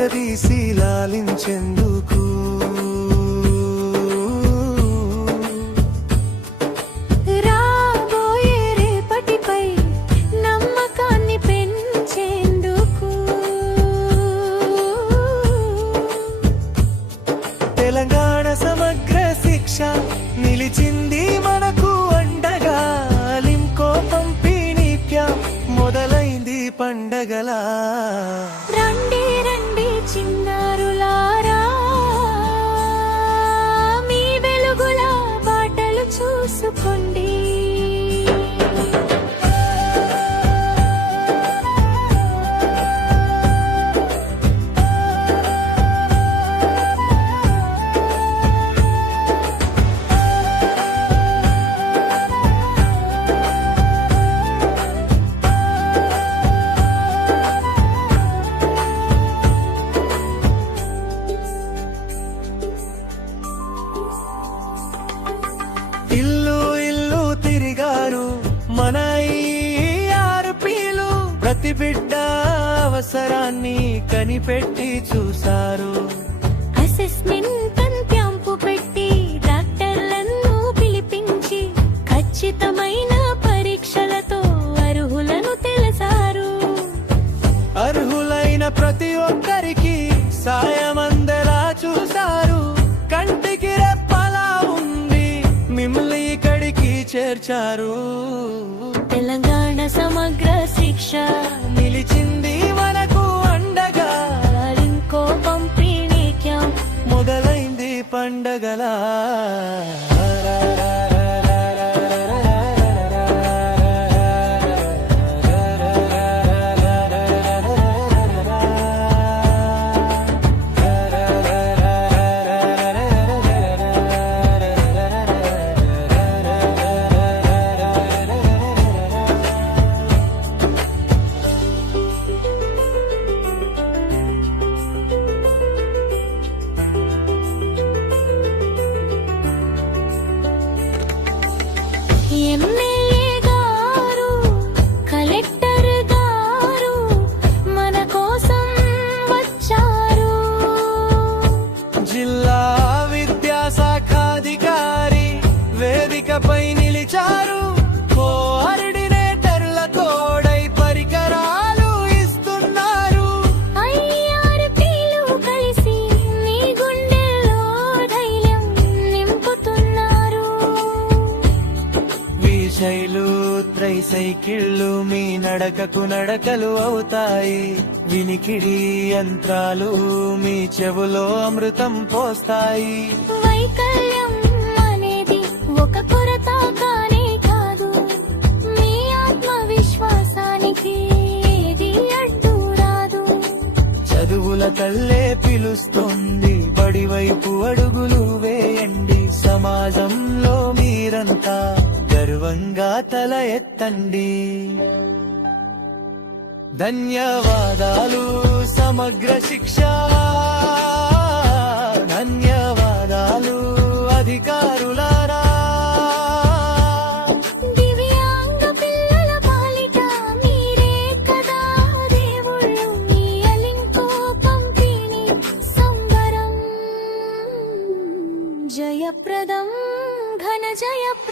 సాగదీసి లాలించెందుకు రాబోయే రేపటిపై నమ్మకాన్ని పెంచేందుకు తెలంగాణ సమగ్ర శిక్ష నిలిచింది మనకు అండగా. లింకో పంపిణీ క్యాంప్ మొదలైంది పండగలా. రండి రండి చిన్నారులారా, మీ వెలుగుల బాటలు చూసుకోండి. ఇల్లు ఇల్లు తిరిగారు మన ఆర్పీలు, ప్రతి బిడ్డ అవసరాన్ని కనిపెట్టి చూశారు. అసెస్మెంట్ క్యాంపు పెట్టి డాక్టర్లను పిలిపించి ఖచ్చితమైన పరీక్షలతో అర్హులను తెలిసారు. అర్హులైన ప్రతి ఒక్కరికి సాయం అందేలా చూశారు. కంటికి రెప్పలా ఉంది మిమ్మల్ని ఇక్కడికి చేర్చారు. తెలంగాణ సమగ్ర శిక్ష నిలిచింది మనకు అండగా. ఇంకో పంపిణీ క్యాంప్ మొదలైంది పండగలా. ఎమ్మెల్యే గారు, కలెక్టర్ గారు మన కోసం వచ్చారు. జిల్లా విద్యాశాఖాధికారి వేదికపై నిలిచారు. కోఆర్డినేటర్ల తోడై పరికరాలు ఇస్తున్నారు. ఐఆర్పీలు కలిసి నీ గుండెల్లో ధైర్యం నింపుతున్నారు. విషైలు త్రైసైకిళ్ళు మీ నడకకు నడకలు అవుతాయి. వినికిడి యంత్రాలు మీ చెవులో అమృతం పోస్తాయి. వైకల్యం అనేది ఒక కొరత కానే కాదు, మీ ఆత్మవిశ్వాసానికి ఏది అడ్డు రాదు. చదువుల తల్లే పిలుస్తుంది, బడి వైపు అడుగులు వేయండి. సమాజంలో మీరంతా గర్వంగా తల ఎత్తండి. ధన్యవాదాలు సమగ్ర శిక్ష, ధన్యవాదాలు అధికారులారా. దివ్యాంగ పిల్లల పాలిట మీరే కదా దేవుళ్ళు. ఈ అలింకో పంపిణీ సంబరం జయప్రదం, ఘన జయప్రదం.